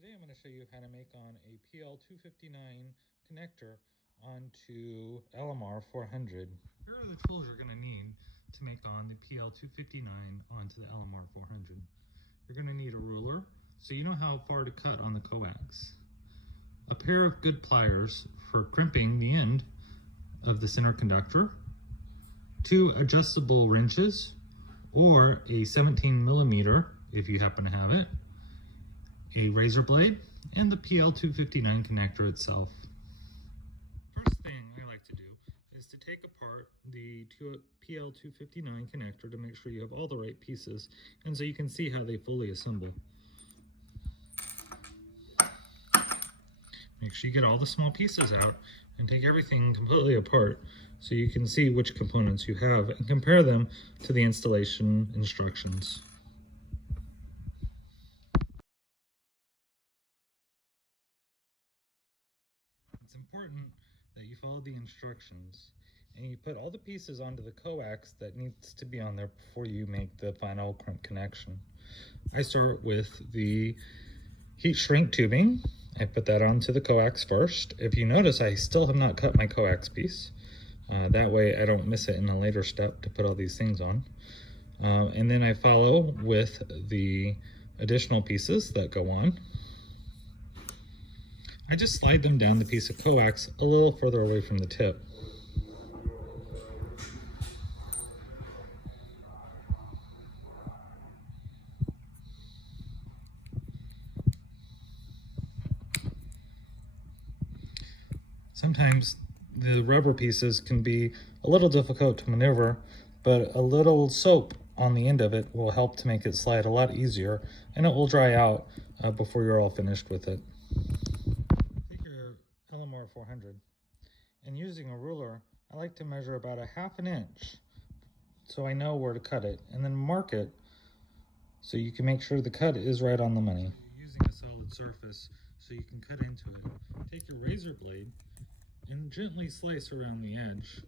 Today I'm going to show you how to make on a PL259 connector onto LMR400. Here are the tools you're going to need to make on the PL259 onto the LMR400. You're going to need a ruler so you know how far to cut on the coax, a pair of good pliers for crimping the end of the center conductor, 2 adjustable wrenches or a 17mm if you happen to have it, a razor blade, and the PL259 connector itself. First thing I like to do is to take apart the PL259 connector to make sure you have all the right pieces and so you can see how they fully assemble. Make sure you get all the small pieces out and take everything completely apart so you can see which components you have and compare them to the installation instructions. It's important that you follow the instructions and you put all the pieces onto the coax that needs to be on there before you make the final crimp connection. I start with the heat shrink tubing. I put that onto the coax first. If you notice, I still have not cut my coax piece. That way I don't miss it in a later step to put all these things on. And then I follow with the additional pieces that go on. I just slide them down the piece of coax a little further away from the tip. Sometimes the rubber pieces can be a little difficult to maneuver, but a little soap on the end of it will help to make it slide a lot easier, and it will dry out before you're all finished with it. Take your LMR400, and using a ruler, I like to measure about a ½ inch so I know where to cut it, and then mark it so you can make sure the cut is right on the money. You're using a solid surface so you can cut into it. Take your razor blade and gently slice around the edge.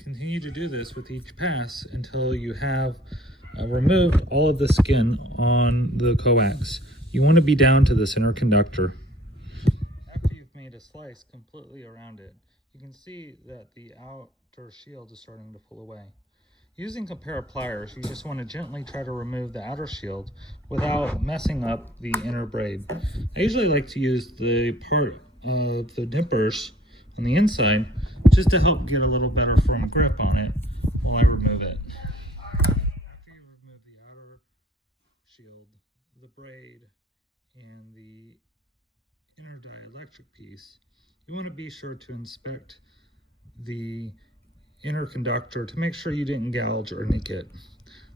Continue to do this with each pass until you have removed all of the skin on the coax. You want to be down to the center conductor. After you've made a slice completely around it, you can see that the outer shield is starting to pull away. Using a pair of pliers, you just want to gently try to remove the outer shield without messing up the inner braid. I usually like to use the part of the nippers on the inside just to help get a little better firm grip on it while I remove it. After you remove the outer shield, the braid, and the inner dielectric piece, you want to be sure to inspect the inner conductor to make sure you didn't gouge or nick it.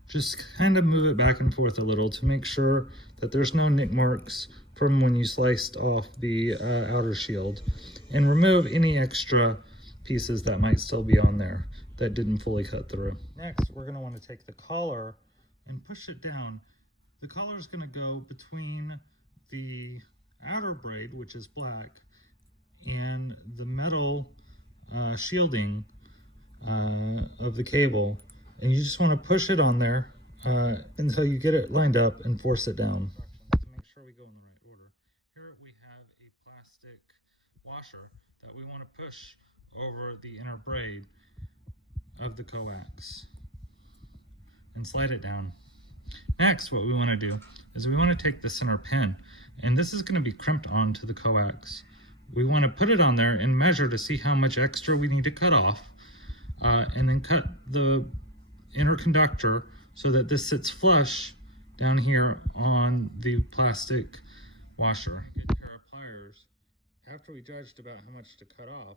Just kind of move it back and forth a little to make sure that there's no nick marks from when you sliced off the outer shield, and remove any extra pieces that might still be on there that didn't fully cut through. Next, we're going to want to take the collar and push it down. The collar is going to go between the outer braid, which is black, and the metal shielding of the cable, and you just want to push it on there until you get it lined up and force it down. To make sure we go in the right order. Here we have a plastic washer that we want to push over the inner braid of the coax and slide it down. Next, what we want to do is we want to take the center pin, and this is going to be crimped onto the coax. We want to put it on there and measure to see how much extra we need to cut off, and then cut the inner conductor so that this sits flush down here on the plastic washer. Get a pair of pliers. After we judged about how much to cut off,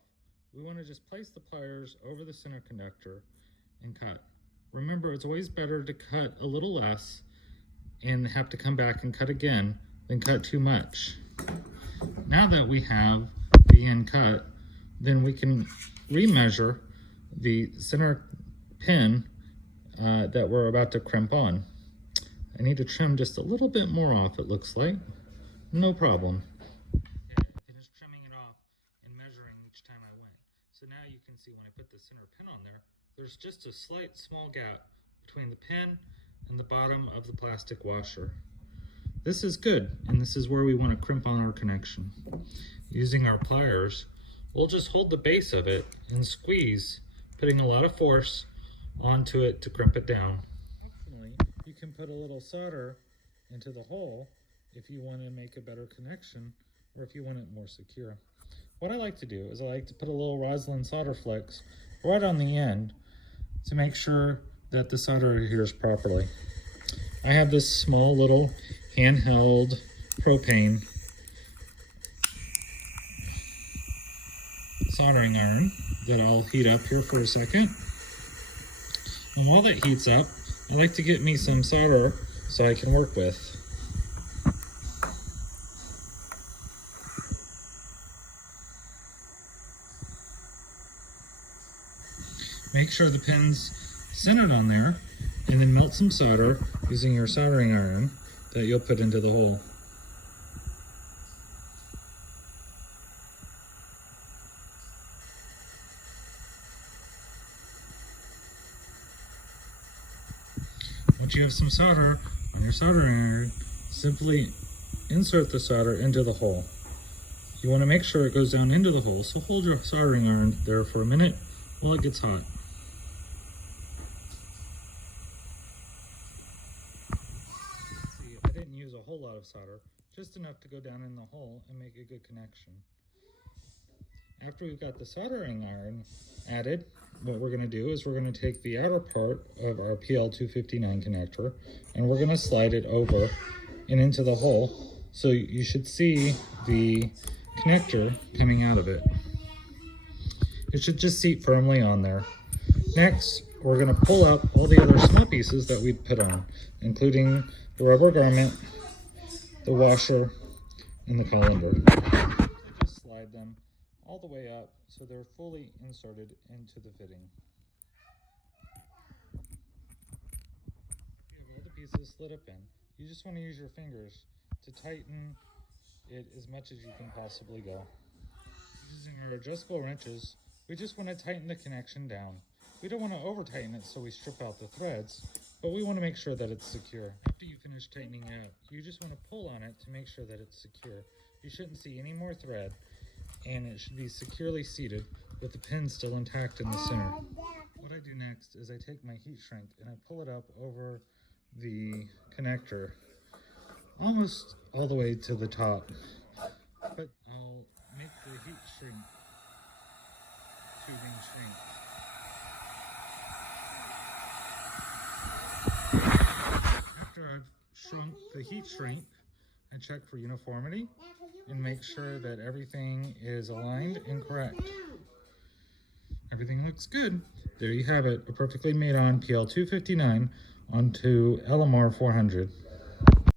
we want to just place the pliers over the center conductor and cut. Remember, it's always better to cut a little less and have to come back and cut again than cut too much. Now that we have the end cut, then we can remeasure the center pin that we're about to crimp on. I need to trim just a little bit more off, it looks like. No problem. Finished trimming it off and measuring each time I went. So now you can see when I put the center pin on there, there's just a slight small gap between the pin and the bottom of the plastic washer. This is good, and this is where we want to crimp on our connection. Using our pliers, we'll just hold the base of it and squeeze, putting a lot of force onto it to crimp it down. Optionally, you can put a little solder into the hole if you want to make a better connection or if you want it more secure. What I like to do is I like to put a little rosin solder flex right on the end to make sure that the solder adheres properly. I have this small little handheld propane soldering iron that I'll heat up here for a second. And while that heats up, I like to get me some solder so I can work with. Make sure the pin's centered on there, and then melt some solder using your soldering iron that you'll put into the hole. Once you have some solder on your soldering iron, simply insert the solder into the hole. You want to make sure it goes down into the hole, so hold your soldering iron there for a minute while it gets hot. See, I didn't use a whole lot of solder, just enough to go down in the hole and make a good connection. After we've got the soldering iron added, what we're going to do is we're going to take the outer part of our PL259 connector and we're going to slide it over and into the hole, so you should see the connector coming out of it. It should just seat firmly on there. Next, we're going to pull out all the other small pieces that we'd put on, including the rubber garment, the washer, and the colander. Just slide them all the way up so they're fully inserted into the fitting. You have all the pieces slid up in. You just want to use your fingers to tighten it as much as you can possibly go. Using our adjustable wrenches, we just want to tighten the connection down. We don't want to over tighten it so we strip out the threads, but we want to make sure that it's secure. After you finish tightening it up, you just want to pull on it to make sure that it's secure. You shouldn't see any more thread, and it should be securely seated with the pin still intact in the center. What I do next is I take my heat shrink and I pull it up over the connector almost all the way to the top, but I'll make the heat shrink tubing shrink. After I've shrunk the heat shrink, I check for uniformity and make sure that everything is aligned and correct. Everything looks good. There you have it, a perfectly made on PL259 onto LMR400.